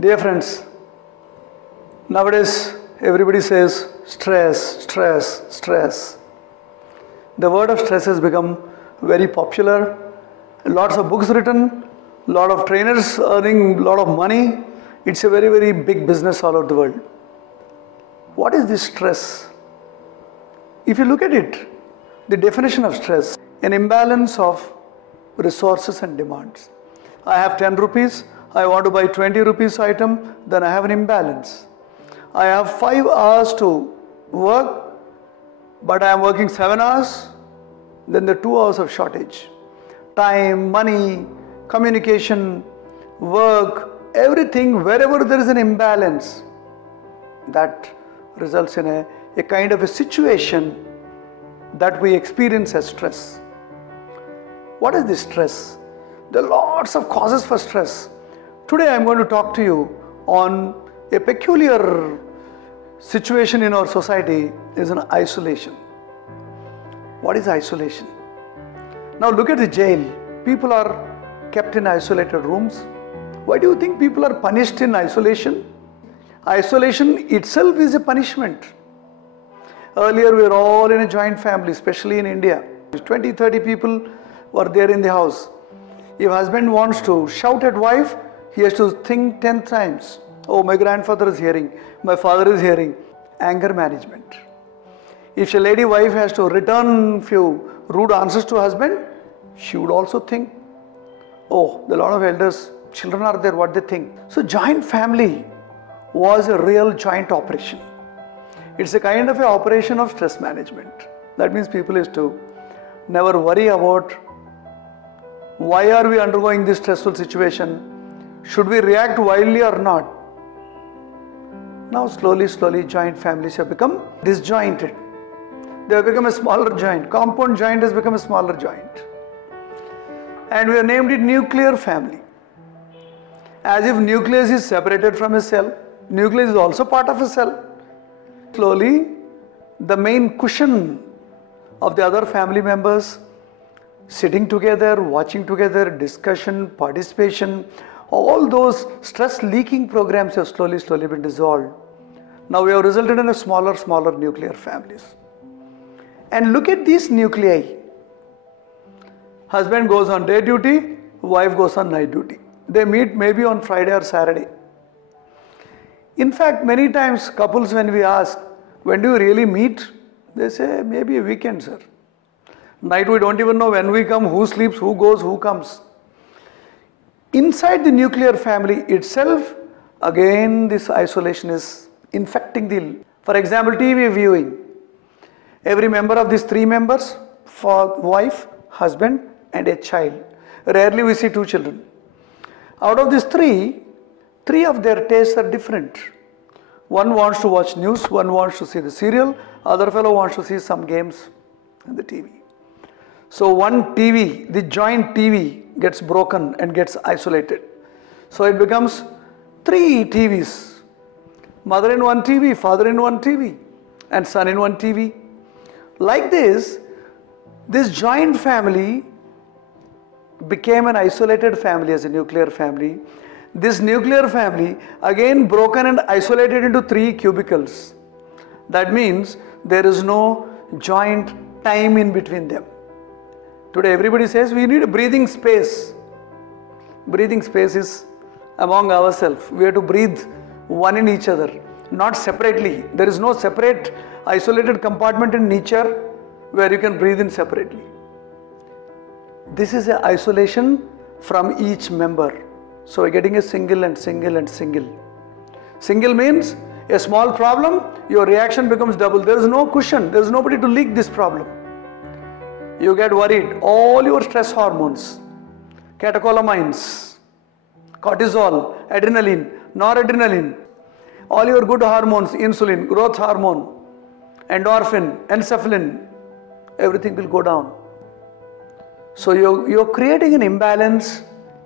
Dear friends, nowadays everybody says stress, stress, stress. The word of stress has become very popular. Lots of books written, lot of trainers earning a lot of money. It's a very, very big business all over the world. What is this stress? If you look at it, the definition of stress, an imbalance of resources and demands. I have 10 rupees, I want to buy 20 rupees item, then I have an imbalance. I have 5 hours to work, but I am working 7 hours, then there are 2 hours of shortage. Time, money, communication, work, everything, wherever there is an imbalance, that results in a kind of a situation that we experience as stress. What is this stress? There are lots of causes for stress. Today I am going to talk to you on a peculiar situation in our society is an isolation. What is isolation? Now look at the jail. People are kept in isolated rooms. Why do you think people are punished in isolation? Isolation itself is a punishment. Earlier we were all in a joint family, especially in India. 20, 30 people were there in the house. If husband wants to shout at wife, he has to think 10 times. Oh, my grandfather is hearing, my father is hearing. Anger management. If a lady wife has to return few rude answers to husband, she would also think, oh, there are a lot of elders, children are there, what they think. So joint family was a real joint operation. It's a kind of an operation of stress management. That means people used to never worry about why are we undergoing this stressful situation? Should we react wildly or not? Now slowly, joint families have become disjointed. They have become a smaller joint. Compound joint has become a smaller joint. And we have named it nuclear family. As if nucleus is separated from a cell. Nucleus is also part of a cell. Slowly, the main cushion of the other family members sitting together, watching together, discussion, participation, all those stress leaking programs have slowly been dissolved. Now we have resulted in a smaller nuclear families. And look at these nuclei. Husband goes on day duty, wife goes on night duty. They meet maybe on Friday or Saturday. In fact, many times couples, when we ask, when do you really meet? They say, maybe a weekend, sir. Night we don't even know when we come, who sleeps, who goes, who comes. Inside the nuclear family itself, again this isolation is infecting the, for example, TV viewing. Every member of these 3 members, for wife, husband and a child. Rarely we see 2 children. Out of these 3 of their tastes are different. One wants to watch news, one wants to see the serial, other fellow wants to see some games on the TV. So one TV, the joint TV gets broken and gets isolated. So it becomes 3 TVs. Mother in one TV, father in one TV, and son in one TV. Like this joint family became an isolated family as a nuclear family. This nuclear family again broken and isolated into 3 cubicles. That means there is no joint time in between them. Today everybody says we need a breathing space. Breathing space is among ourselves. We have to breathe one in each other, not separately. There is no separate isolated compartment in nature where you can breathe in separately. This is an isolation from each member. So we're getting a single and single and single. Single means a small problem, your reaction becomes double. There is no cushion, there is nobody to leak this problem. You get worried, all your stress hormones, catecholamines, cortisol, adrenaline, noradrenaline, all your good hormones, insulin, growth hormone, endorphin, encephalin, everything will go down. So you're creating an imbalance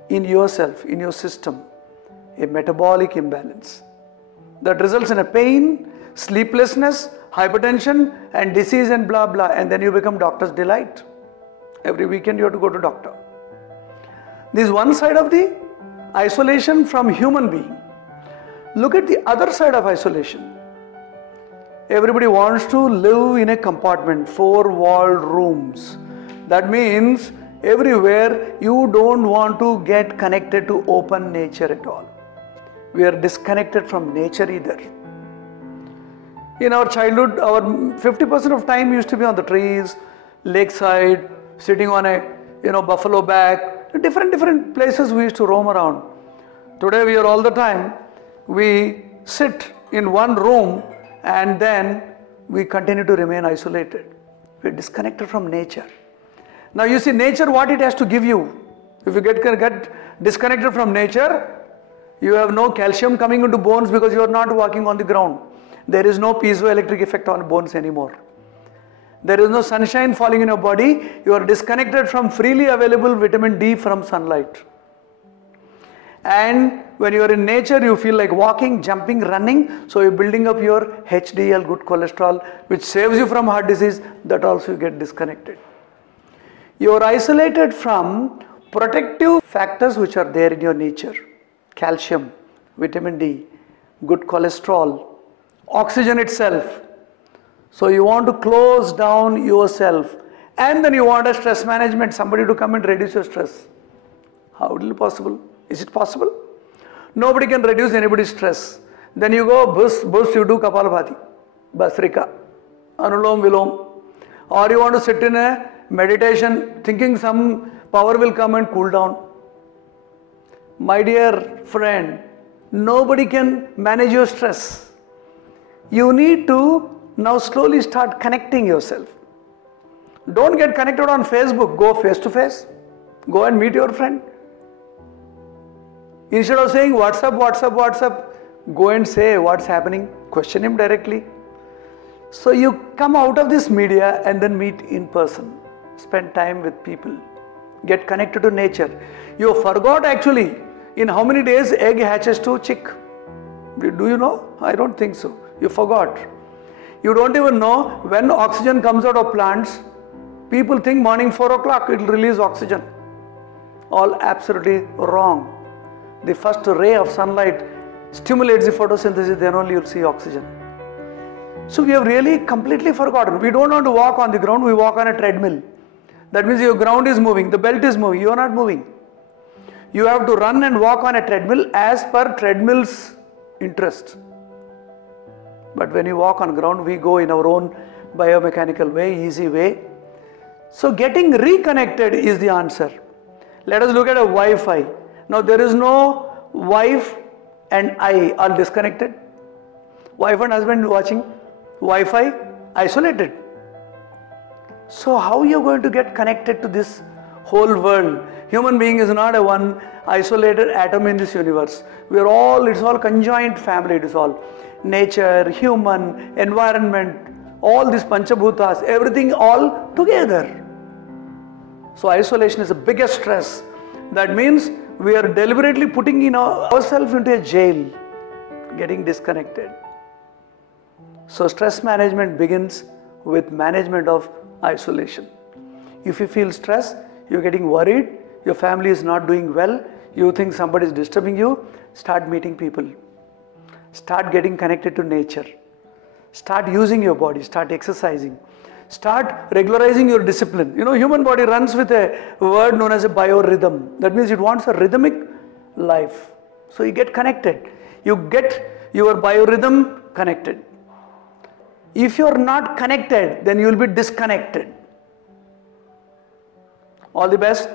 in yourself, in your system, a metabolic imbalance that results in a pain, sleeplessness, hypertension and disease and blah blah, and then you become doctor's delight. Every weekend you have to go to doctor. This is one side of the isolation from human being. Look at the other side of isolation. Everybody wants to live in a compartment, 4-walled rooms. That means everywhere you don't want to get connected to open nature at all. We are disconnected from nature either. In our childhood, our 50% of time used to be on the trees, lakeside, sitting on a buffalo back, different places we used to roam around. Today we are all the time, we sit in one room and then we continue to remain isolated. We are disconnected from nature. Now you see nature, what it has to give you. If you get disconnected from nature, you have no calcium coming into bones because you are not walking on the ground. There is no piezoelectric effect on bones anymore. There is no sunshine falling in your body. You are disconnected from freely available vitamin D from sunlight. And when you are in nature, you feel like walking, jumping, running. So you are building up your HDL, good cholesterol, which saves you from heart disease. That also you get disconnected. You are isolated from protective factors which are there in your nature. Calcium, vitamin D, good cholesterol, oxygen itself. So you want to close down yourself, and then you want a stress management, somebody to come and reduce your stress. How is it possible? Is it possible? Nobody can reduce anybody's stress. Then you go, bus, you do Kapalabhati, Basrika, Anulom Vilom. Or you want to sit in a meditation thinking some power will come and cool down. My dear friend, nobody can manage your stress. You need to now slowly start connecting yourself. Don't get connected on Facebook. Go face to face. Go and meet your friend. Instead of saying WhatsApp, go and say what's happening. Question him directly. So you come out of this media and then meet in person. Spend time with people. Get connected to nature. You forgot actually in how many days egg hatches to chick. Do you know? I don't think so. You forgot. You don't even know when oxygen comes out of plants. People think morning 4 o'clock it will release oxygen. All absolutely wrong. The first ray of sunlight stimulates the photosynthesis, then only you will see oxygen. So we have really completely forgotten. We don't want to walk on the ground, we walk on a treadmill. That means your ground is moving, the belt is moving, you are not moving. You have to run and walk on a treadmill as per treadmill's interest. But when you walk on ground, we go in our own biomechanical way, easy way. So getting reconnected is the answer. Let us look at a Wi-Fi. Now there is no wife and I are disconnected. Wife and husband watching Wi-Fi, isolated. So how are you going to get connected to this whole world? Human being is not a one isolated atom in this universe. We are all, it's all conjoined family, it is all. Nature, human, environment, all these Panchabhutas, everything all together. So isolation is the biggest stress. That means we are deliberately putting ourselves into a jail, getting disconnected. So stress management begins with management of isolation. If you feel stress, you're getting worried, your family is not doing well, you think somebody is disturbing you, start meeting people. Start getting connected to nature. Start using your body, start exercising. Start regularizing your discipline. You know, human body runs with a word known as a biorhythm. That means it wants a rhythmic life. So you get connected. You get your biorhythm connected. If you are not connected, then you will be disconnected. All the best.